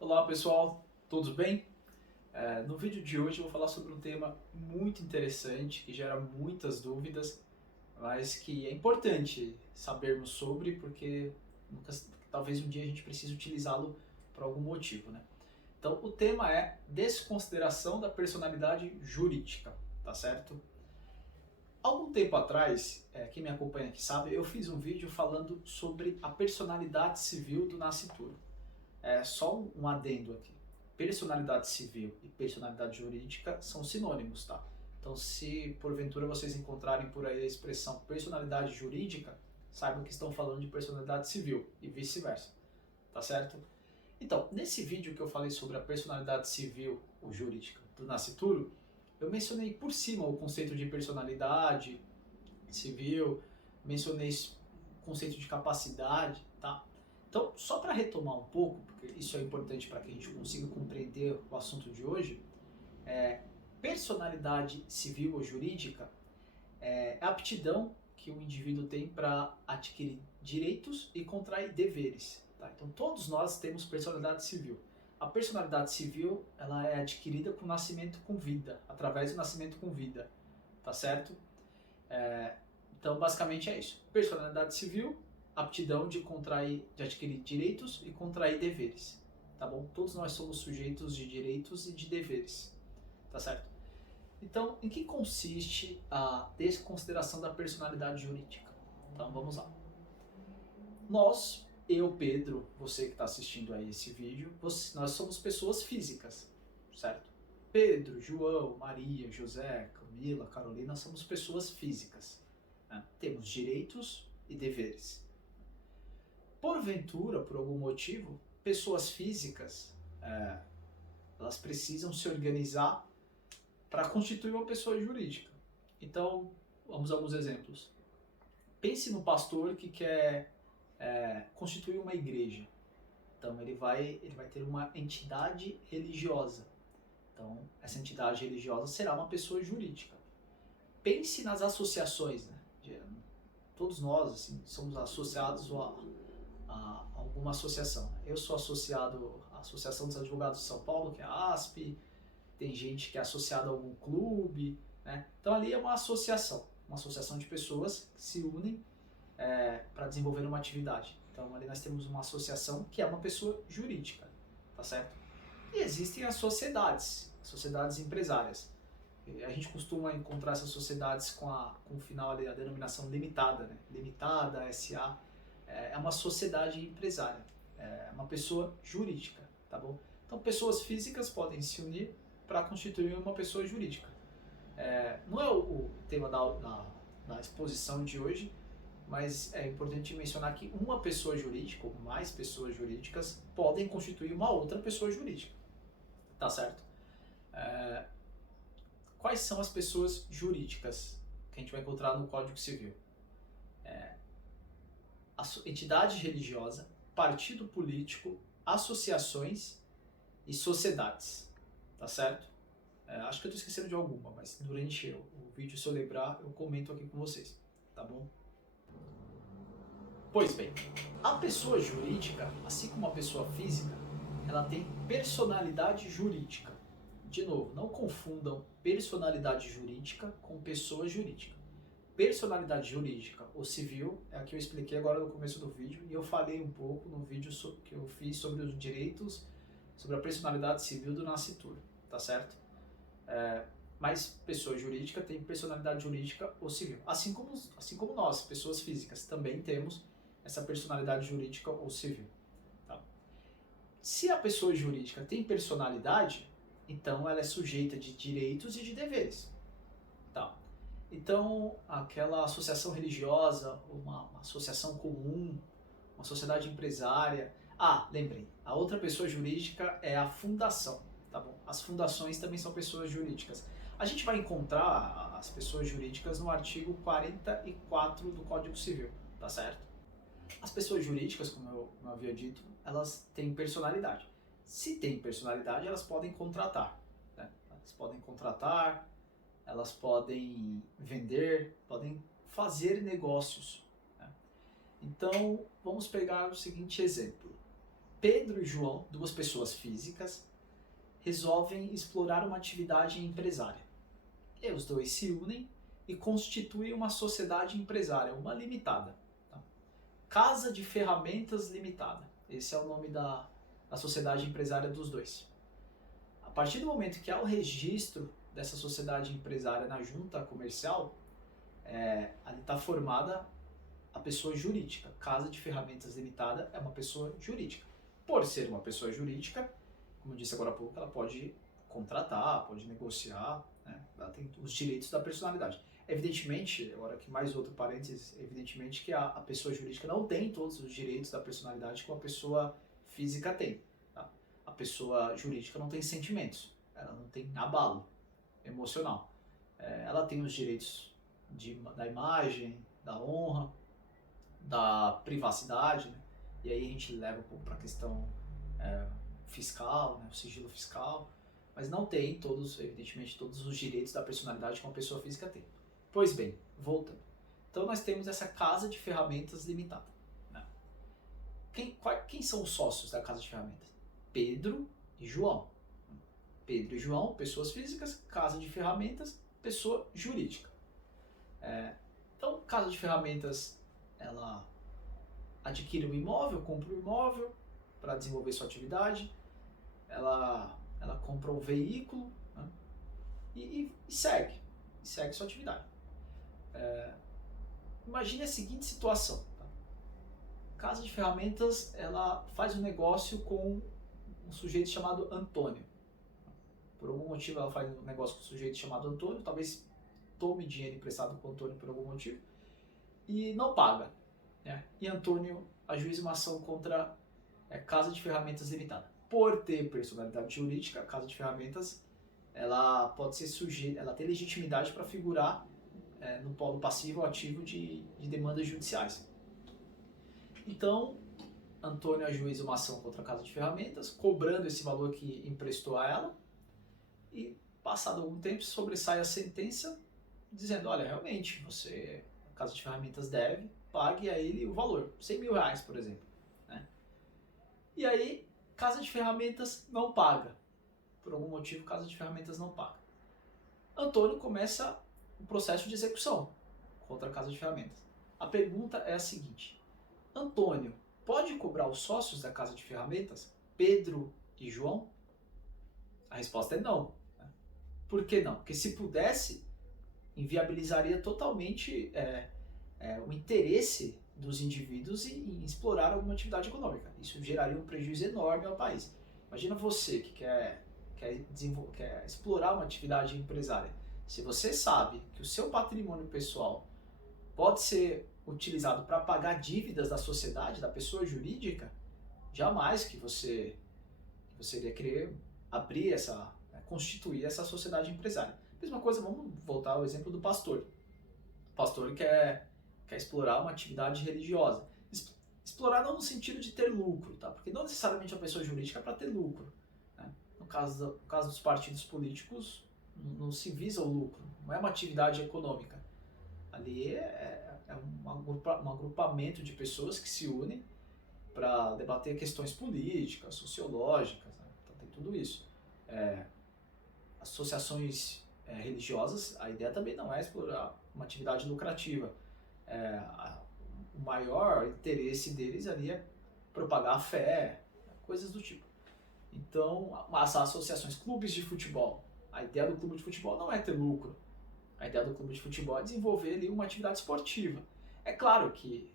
Olá pessoal, todos bem? No vídeo de hoje eu vou falar sobre um tema muito interessante que gera muitas dúvidas, mas que é importante sabermos sobre porque talvez um dia a gente precise utilizá-lo por algum motivo, né? Então o tema é desconsideração da personalidade jurídica, tá certo? Algum tempo atrás, quem me acompanha aqui sabe, eu fiz um vídeo falando sobre a personalidade civil do nascituro. Só um adendo aqui. Personalidade civil e personalidade jurídica são sinônimos, tá? Então, se porventura vocês encontrarem por aí a expressão personalidade jurídica, saibam que estão falando de personalidade civil e vice-versa, tá certo? Então, nesse vídeo que eu falei sobre a personalidade civil ou jurídica do nascituro, eu mencionei por cima o conceito de personalidade civil, mencionei o conceito de capacidade, tá? Então, só para retomar um pouco, porque isso é importante para que a gente consiga compreender o assunto de hoje, personalidade civil ou jurídica é a aptidão que o indivíduo tem para adquirir direitos e contrair deveres. Tá? Então, todos nós temos personalidade civil. A personalidade civil ela é adquirida com o nascimento com vida, através do nascimento com vida, tá certo? Então, basicamente é isso. Personalidade civil, aptidão de adquirir direitos e contrair deveres, tá bom? Todos nós somos sujeitos de direitos e de deveres, tá certo? Então, em que consiste a desconsideração da personalidade jurídica? Então, vamos lá. Nós, eu, Pedro, você que está assistindo aí esse vídeo, nós somos pessoas físicas, certo? Pedro, João, Maria, José, Camila, Carolina, somos pessoas físicas. Né? Temos direitos e deveres. Porventura, por algum motivo, pessoas físicas elas precisam se organizar para constituir uma pessoa jurídica. Então, vamos a alguns exemplos. Pense no pastor que quer constituir uma igreja. Então, ele vai ter uma entidade religiosa. Então, essa entidade religiosa será uma pessoa jurídica. Pense nas associações, né? Todos nós assim, somos associados a alguma associação. Eu sou associado à Associação dos Advogados de São Paulo, que é a ASP, tem gente que é associada a algum clube, né? Então ali é uma associação de pessoas que se unem para desenvolver uma atividade. Então ali nós temos uma associação que é uma pessoa jurídica, tá certo? E existem as sociedades empresárias. A gente costuma encontrar essas sociedades com o final ali, a denominação limitada, né? Limitada, SA, é uma sociedade empresária, é uma pessoa jurídica, tá bom? Então pessoas físicas podem se unir para constituir uma pessoa jurídica. Não é o tema da exposição de hoje, mas é importante mencionar que uma pessoa jurídica ou mais pessoas jurídicas podem constituir uma outra pessoa jurídica, tá certo? Quais são as pessoas jurídicas que a gente vai encontrar no Código Civil? Entidade religiosa, partido político, associações e sociedades, tá certo? Acho que eu estou esquecendo de alguma, mas durante o vídeo, se eu lembrar, eu comento aqui com vocês, tá bom? Pois bem, a pessoa jurídica, assim como a pessoa física, ela tem personalidade jurídica. De novo, não confundam personalidade jurídica com pessoa jurídica. Personalidade jurídica ou civil é a que eu expliquei agora no começo do vídeo e eu falei um pouco no vídeo que eu fiz sobre os direitos, sobre a personalidade civil do nascituro, tá certo? Mas pessoa jurídica tem personalidade jurídica ou civil. Assim como nós, pessoas físicas, também temos essa personalidade jurídica ou civil. Tá? Se a pessoa jurídica tem personalidade, então ela é sujeita de direitos e de deveres. Tá? Então, aquela associação religiosa, uma associação comum, uma sociedade empresária. Lembrei, a outra pessoa jurídica é a fundação. Tá bom? As fundações também são pessoas jurídicas. A gente vai encontrar as pessoas jurídicas no artigo 44 do Código Civil, tá certo? As pessoas jurídicas, como eu havia dito, elas têm personalidade. Se têm personalidade, elas podem contratar. Né? Elas podem vender, podem fazer negócios. Né? Então, vamos pegar o seguinte exemplo. Pedro e João, duas pessoas físicas, resolvem explorar uma atividade empresária. E os dois se unem e constituem uma sociedade empresária, uma limitada. Tá? Casa de Ferramentas Limitada. Esse é o nome da sociedade empresária dos dois. A partir do momento que há o registro dessa sociedade empresária na junta comercial, ali está formada a pessoa jurídica. Casa de Ferramentas Limitada é uma pessoa jurídica. Por ser uma pessoa jurídica, como eu disse agora há pouco, ela pode contratar, pode negociar, né? Ela tem os direitos da personalidade. Evidentemente, agora aqui mais outro parênteses, evidentemente que a pessoa jurídica não tem todos os direitos da personalidade que uma pessoa física tem. Tá? A pessoa jurídica não tem sentimentos, ela não tem abalo emocional. Ela tem os direitos da imagem, da honra, da privacidade, né? E aí a gente leva para a questão fiscal, né? O sigilo fiscal, mas não tem evidentemente, todos os direitos da personalidade que uma pessoa física tem. Pois bem, voltando. Então nós temos essa casa de ferramentas limitada. Né? Quem são os sócios da casa de ferramentas? Pedro e João. Pedro e João, pessoas físicas, casa de ferramentas, pessoa jurídica. Então, casa de ferramentas, ela adquire um imóvel, compra um imóvel para desenvolver sua atividade, ela compra um veículo, né? e segue sua atividade. Imagine a seguinte situação. Tá? Casa de ferramentas, ela faz um negócio com um sujeito chamado Antônio. Por algum motivo ela faz um negócio com um sujeito chamado Antônio, talvez tome dinheiro emprestado com o Antônio por algum motivo, e não paga. Né? E Antônio ajuiza uma ação contra a Casa de Ferramentas Limitada. Por ter personalidade jurídica, a Casa de Ferramentas ela pode ser sujeita, ela tem legitimidade para figurar no polo passivo ou ativo de demandas judiciais. Então, Antônio ajuiza uma ação contra a Casa de Ferramentas, cobrando esse valor que emprestou a ela, e passado algum tempo sobressai a sentença dizendo, olha, realmente, a Casa de Ferramentas deve, pague a ele o valor, R$100.000, por exemplo. Né? E aí, Casa de Ferramentas não paga. Por algum motivo, Casa de Ferramentas não paga. Antônio começa o processo de execução contra a Casa de Ferramentas. A pergunta é a seguinte: Antônio pode cobrar os sócios da Casa de Ferramentas, Pedro e João? A resposta é não. Por que não? Porque se pudesse, inviabilizaria totalmente o interesse dos indivíduos em explorar alguma atividade econômica. Isso geraria um prejuízo enorme ao país. Imagina você que quer explorar uma atividade empresária. Se você sabe que o seu patrimônio pessoal pode ser utilizado para pagar dívidas da sociedade, da pessoa jurídica, jamais que você iria querer abrir constituir essa sociedade empresária. Mesma coisa, vamos voltar ao exemplo do pastor. O pastor quer explorar uma atividade religiosa. Explorar não no sentido de ter lucro, tá? Porque não necessariamente uma pessoa jurídica é para ter lucro. Né? No caso dos partidos políticos, não se visa o lucro, não é uma atividade econômica. Ali um agrupamento de pessoas que se unem para debater questões políticas, sociológicas, né? Então tem tudo isso. Associações religiosas, a ideia também não é explorar uma atividade lucrativa. O maior interesse deles ali é propagar a fé, coisas do tipo. Então, as associações, clubes de futebol, a ideia do clube de futebol não é ter lucro. A ideia do clube de futebol é desenvolver ali uma atividade esportiva. É claro que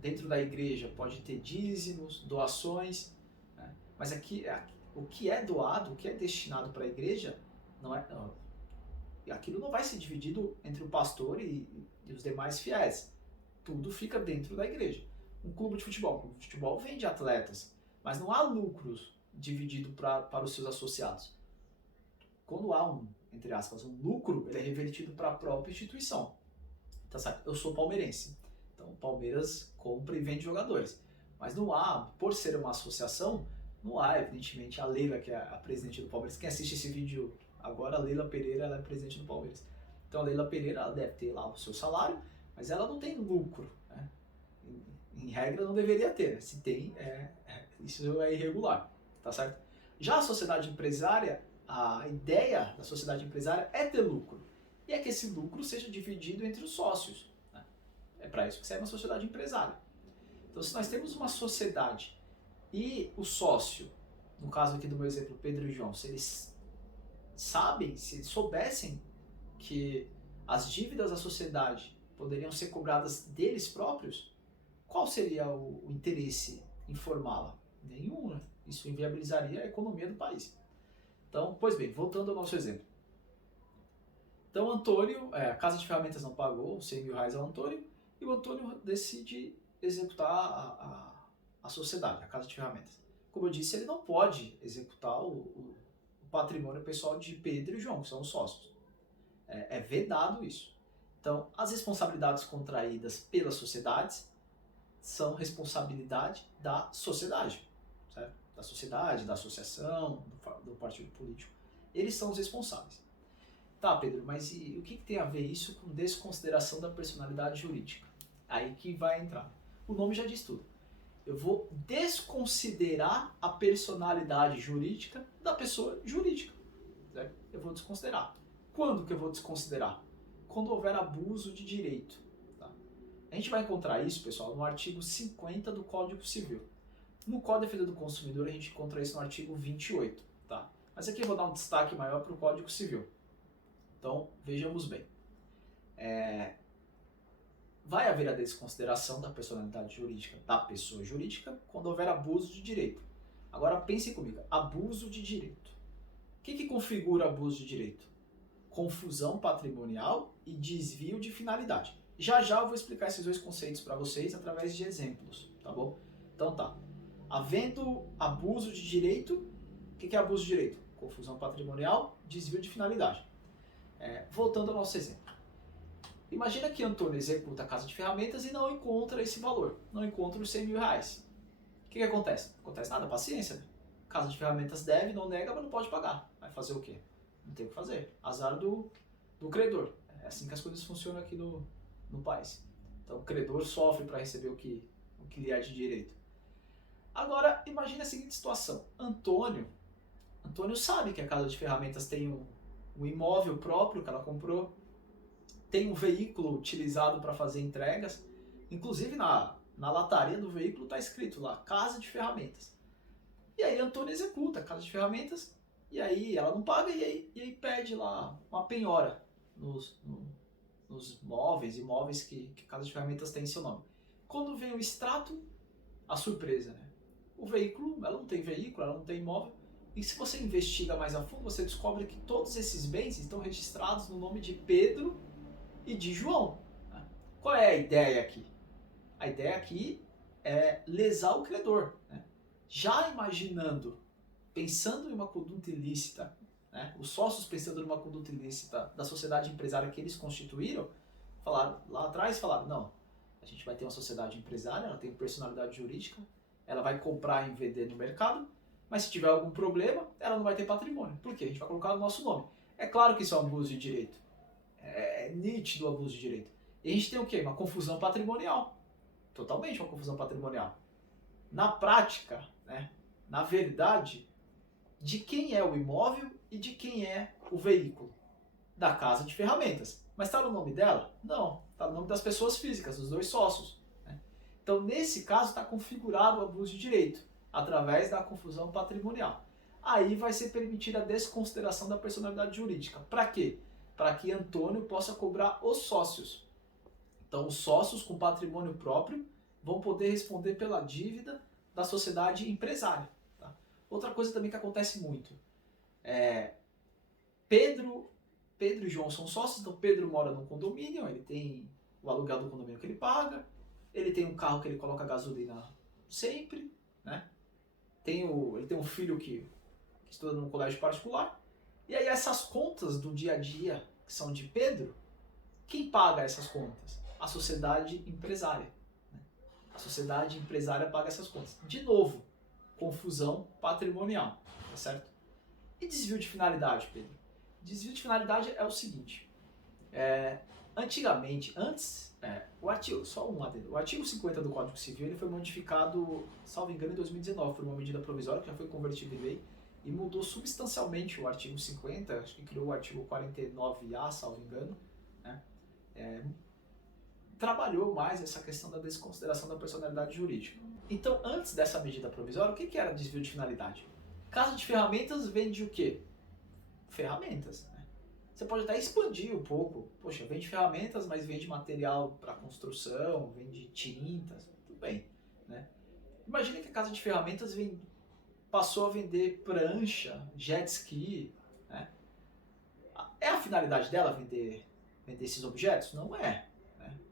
dentro da igreja pode ter dízimos, doações, né? Mas o que é doado, o que é destinado para a igreja, aquilo não vai ser dividido entre o pastor e os demais fiéis. Tudo fica dentro da igreja. Um clube de futebol vende atletas, mas não há lucros dividido para os seus associados. Quando há entre aspas, um lucro, ele é revertido para a própria instituição. Então, sabe, eu sou palmeirense, então o Palmeiras compra e vende jogadores. Mas não há, por ser uma associação, não há, evidentemente, a Leila, que é a presidente do Palmeiras. Quem assiste esse vídeo agora, a Leila Pereira, ela é presidente do Palmeiras. Então a Leila Pereira, ela deve ter lá o seu salário, mas ela não tem lucro. Né? Em regra, não deveria ter. Né? Se tem, Isso é irregular, tá certo? Já a sociedade empresária, a ideia da sociedade empresária é ter lucro. E é que esse lucro seja dividido entre os sócios. Né? É para isso que serve uma sociedade empresária. Então, se nós temos uma sociedade e o sócio, no caso aqui do meu exemplo, Pedro e João, se eles sabem, se eles soubessem que as dívidas da sociedade poderiam ser cobradas deles próprios, qual seria o interesse em formá-la? Nenhum, né? Isso inviabilizaria a economia do país. Então, pois bem, voltando ao nosso exemplo. Então, Antônio, a Casa de Ferramentas não pagou 100 mil reais ao Antônio, e o Antônio decide executar a sociedade, a Casa de Ferramentas. Como eu disse, ele não pode executar o patrimônio pessoal de Pedro e João, que são os sócios. É vedado isso. Então, as responsabilidades contraídas pelas sociedades são responsabilidade da sociedade, certo? Da sociedade, da associação, do partido político. Eles são os responsáveis. Tá, Pedro, mas e o que tem a ver isso com desconsideração da personalidade jurídica? Aí que vai entrar. O nome já diz tudo. Eu vou desconsiderar a personalidade jurídica da pessoa jurídica. Certo? Eu vou desconsiderar. Quando que eu vou desconsiderar? Quando houver abuso de direito. Tá? A gente vai encontrar isso, pessoal, no artigo 50 do Código Civil. No Código de Defesa do Consumidor, a gente encontra isso no artigo 28. Tá? Mas aqui eu vou dar um destaque maior para o Código Civil. Então, vejamos bem. Vai haver a desconsideração da personalidade jurídica da pessoa jurídica quando houver abuso de direito. Agora pense comigo, abuso de direito. O que configura abuso de direito? Confusão patrimonial e desvio de finalidade. Já já eu vou explicar esses dois conceitos para vocês através de exemplos, tá bom? Então tá. Havendo abuso de direito, o que é abuso de direito? Confusão patrimonial, desvio de finalidade. Voltando ao nosso exemplo. Imagina que Antônio executa a Casa de Ferramentas e não encontra esse valor, não encontra os 100 mil reais. O que acontece? Não acontece nada, paciência. Né? Casa de Ferramentas deve, não nega, mas não pode pagar. Vai fazer o quê? Não tem o que fazer. Azar do credor. É assim que as coisas funcionam aqui no país. Então o credor sofre para receber o que lhe é de direito. Agora, imagine a seguinte situação. Antônio sabe que a Casa de Ferramentas tem um imóvel próprio que ela comprou, tem um veículo utilizado para fazer entregas, inclusive na lataria do veículo está escrito lá, Casa de Ferramentas. E aí Antônio executa a Casa de Ferramentas, e aí ela não paga, e aí pede lá uma penhora nos imóveis que a Casa de Ferramentas tem em seu nome. Quando vem o extrato, a surpresa, né? O veículo, ela não tem veículo, ela não tem imóvel, e se você investiga mais a fundo, você descobre que todos esses bens estão registrados no nome de Pedro e de João. Qual é a ideia aqui? A ideia aqui é lesar o credor. Né? Já imaginando, pensando em uma conduta ilícita, né? Os sócios pensando numa conduta ilícita da sociedade empresária que eles constituíram, lá atrás falaram, não, a gente vai ter uma sociedade empresária, ela tem personalidade jurídica, ela vai comprar e vender no mercado, mas se tiver algum problema, ela não vai ter patrimônio. Por quê? A gente vai colocar o nosso nome. É claro que isso é um abuso de direito. É nítido o abuso de direito. E a gente tem o quê? Uma confusão patrimonial. Totalmente uma confusão patrimonial. Na prática, né, na verdade, de quem é o imóvel e de quem é o veículo? Da Casa de Ferramentas. Mas está no nome dela? Não. Está no nome das pessoas físicas, dos dois sócios. Né? Então, nesse caso, está configurado o abuso de direito, através da confusão patrimonial. Aí vai ser permitida a desconsideração da personalidade jurídica. Para quê? Para que Antônio possa cobrar os sócios. Então, os sócios com patrimônio próprio vão poder responder pela dívida da sociedade empresária. Tá? Outra coisa também que acontece muito. Pedro e João são sócios, então Pedro mora num condomínio, ele tem o aluguel do condomínio que ele paga, ele tem um carro que ele coloca gasolina sempre, né? Ele tem um filho que estuda num colégio particular, e aí essas contas do dia a dia, que são de Pedro, quem paga essas contas? A sociedade empresária. Né? A sociedade empresária paga essas contas. De novo, confusão patrimonial, tá certo? E desvio de finalidade, Pedro? Desvio de finalidade é o seguinte, Antigamente, o artigo, só um adendo, o artigo 50 do Código Civil ele foi modificado, salvo engano, em 2019 por uma medida provisória que já foi convertida em lei e mudou substancialmente o artigo 50, acho que criou o artigo 49A, salvo engano, né? Trabalhou mais essa questão da desconsideração da personalidade jurídica. Então, antes dessa medida provisória, o que era desvio de finalidade? Casa de ferramentas vende o quê? Ferramentas. Né? Você pode até expandir um pouco. Poxa, vende ferramentas, mas vende material para construção, vende tintas, tudo bem. Né? Imagina que a casa de ferramentas passou a vender prancha, jet ski. Né? É a finalidade dela vender esses objetos? Não é.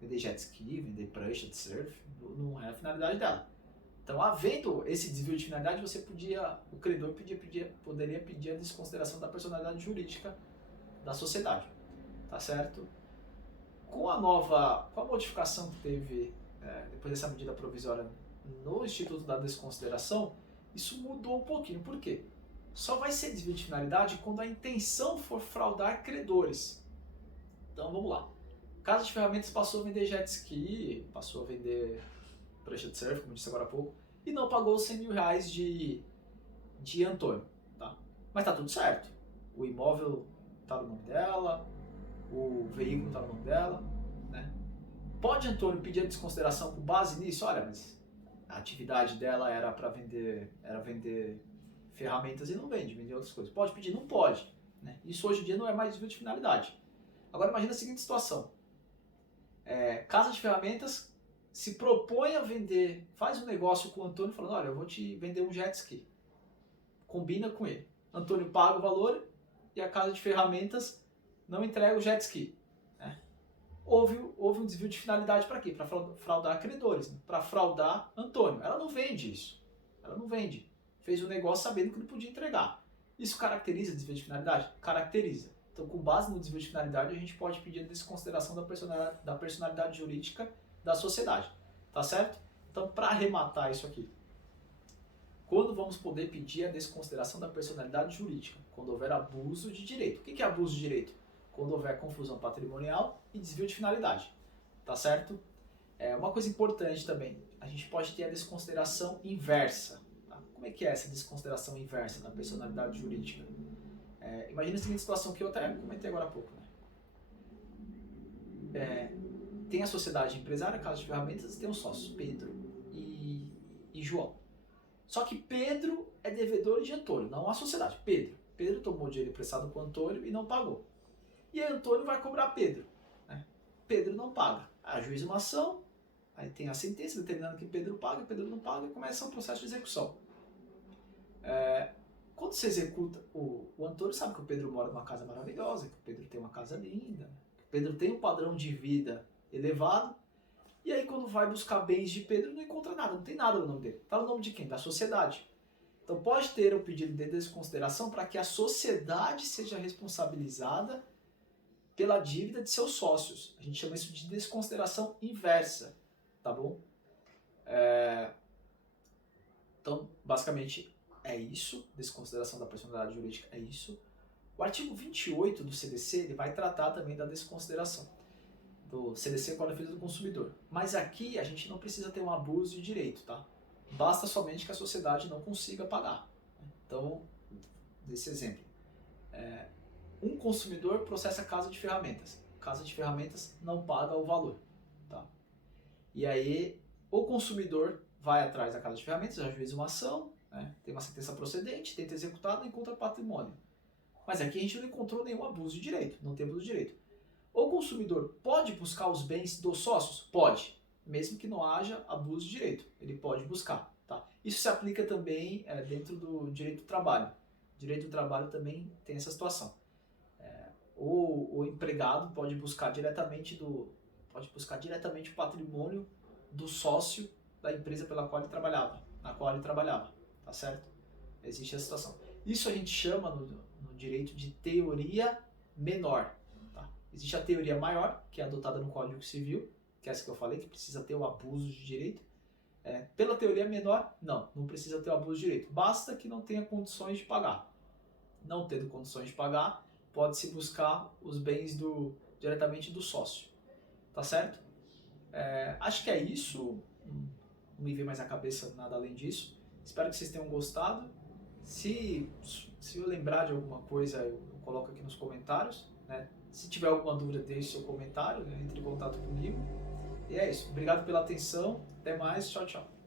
Vender jet ski, vender prancha de surf, não é a finalidade dela. Então, havendo esse desvio de finalidade, o credor poderia pedir a desconsideração da personalidade jurídica da sociedade, tá certo? Com a modificação que teve depois dessa medida provisória no Instituto da Desconsideração, isso mudou um pouquinho. Por quê? Só vai ser desvio de finalidade quando a intenção for fraudar credores. Então, vamos lá. Casa de ferramentas passou a vender jet ski, passou a vender prancha de surf, como disse agora há pouco, e não pagou os 100 mil reais de Antônio. Tá? Mas tá tudo certo. O imóvel tá no nome dela, o veículo tá no nome dela. Né? Pode Antônio pedir a desconsideração com base nisso? Olha, mas a atividade dela era vender ferramentas e não vende outras coisas. Pode pedir? Não pode. Né? Isso hoje em dia não é mais desvio de finalidade. Agora imagina a seguinte situação. Casa de ferramentas se propõe a vender, faz um negócio com o Antônio falando, olha, eu vou te vender um jet ski. Combina com ele. Antônio paga o valor e a casa de ferramentas não entrega o jet ski. Né? Houve um desvio de finalidade para quê? Para fraudar credores, né? Para fraudar Antônio. Ela não vende isso. Ela não vende. Fez um negócio sabendo que não podia entregar. Isso caracteriza desvio de finalidade? Caracteriza. Então, com base no desvio de finalidade, a gente pode pedir a desconsideração da personalidade jurídica da sociedade. Tá certo? Então, para arrematar isso aqui, quando vamos poder pedir a desconsideração da personalidade jurídica? Quando houver abuso de direito. O que é abuso de direito? Quando houver confusão patrimonial e desvio de finalidade. Tá certo? Uma coisa importante também, a gente pode ter a desconsideração inversa. Tá? Como é que é essa desconsideração inversa da personalidade jurídica? Imagina a seguinte situação que eu até comentei agora há pouco. Né? Tem a sociedade empresária, a casa de ferramentas, e tem os sócios, Pedro e João. Só que Pedro é devedor de Antônio, não a sociedade. Pedro tomou dinheiro emprestado com Antônio e não pagou. E aí Antônio vai cobrar Pedro. Né? Pedro não paga. Ajuiza uma ação, aí tem a sentença determinando que Pedro paga, Pedro não paga e começa um processo de execução. Quando você executa, o Antônio sabe que o Pedro mora numa casa maravilhosa, que o Pedro tem uma casa linda, que o Pedro tem um padrão de vida elevado, e aí quando vai buscar bens de Pedro não encontra nada, não tem nada no nome dele. Está no nome de quem? Da sociedade. Então pode ter o pedido de desconsideração para que a sociedade seja responsabilizada pela dívida de seus sócios. A gente chama isso de desconsideração inversa, tá bom? Então, basicamente, é isso. Desconsideração da personalidade jurídica é isso. O artigo 28 do CDC ele vai tratar também da desconsideração do CDC com a defesa do consumidor. Mas aqui a gente não precisa ter um abuso de direito, tá? Basta somente que a sociedade não consiga pagar. Então, desse exemplo, um consumidor processa a casa de ferramentas. Casa de ferramentas não paga o valor, tá? E aí o consumidor vai atrás da casa de ferramentas, ajuiza uma ação, né? Tem uma sentença procedente, tenta executar, não encontra patrimônio. Mas aqui a gente não encontrou nenhum abuso de direito, não tem abuso de direito. O consumidor pode buscar os bens dos sócios? Pode, mesmo que não haja abuso de direito, ele pode buscar. Tá? Isso se aplica também dentro do direito do trabalho. O direito do trabalho também tem essa situação. O empregado pode buscar diretamente o patrimônio do sócio da empresa pela qual ele trabalhava, na qual ele trabalhava, tá certo? Existe essa situação. Isso a gente chama no direito de teoria menor. Tá? Existe a teoria maior, que é adotada no Código Civil, que é essa que eu falei, que precisa ter o abuso de direito. Pela teoria menor, não precisa ter o abuso de direito. Basta que não tenha condições de pagar. Não tendo condições de pagar, pode-se buscar os bens diretamente do sócio. tá certo? Acho que é isso, não me vem mais à cabeça nada além disso. Espero que vocês tenham gostado. Se eu lembrar de alguma coisa, eu coloco aqui nos comentários, né? Se tiver alguma dúvida, deixe seu comentário, né? Entre em contato comigo. E é isso. Obrigado pela atenção. Até mais. Tchau, tchau.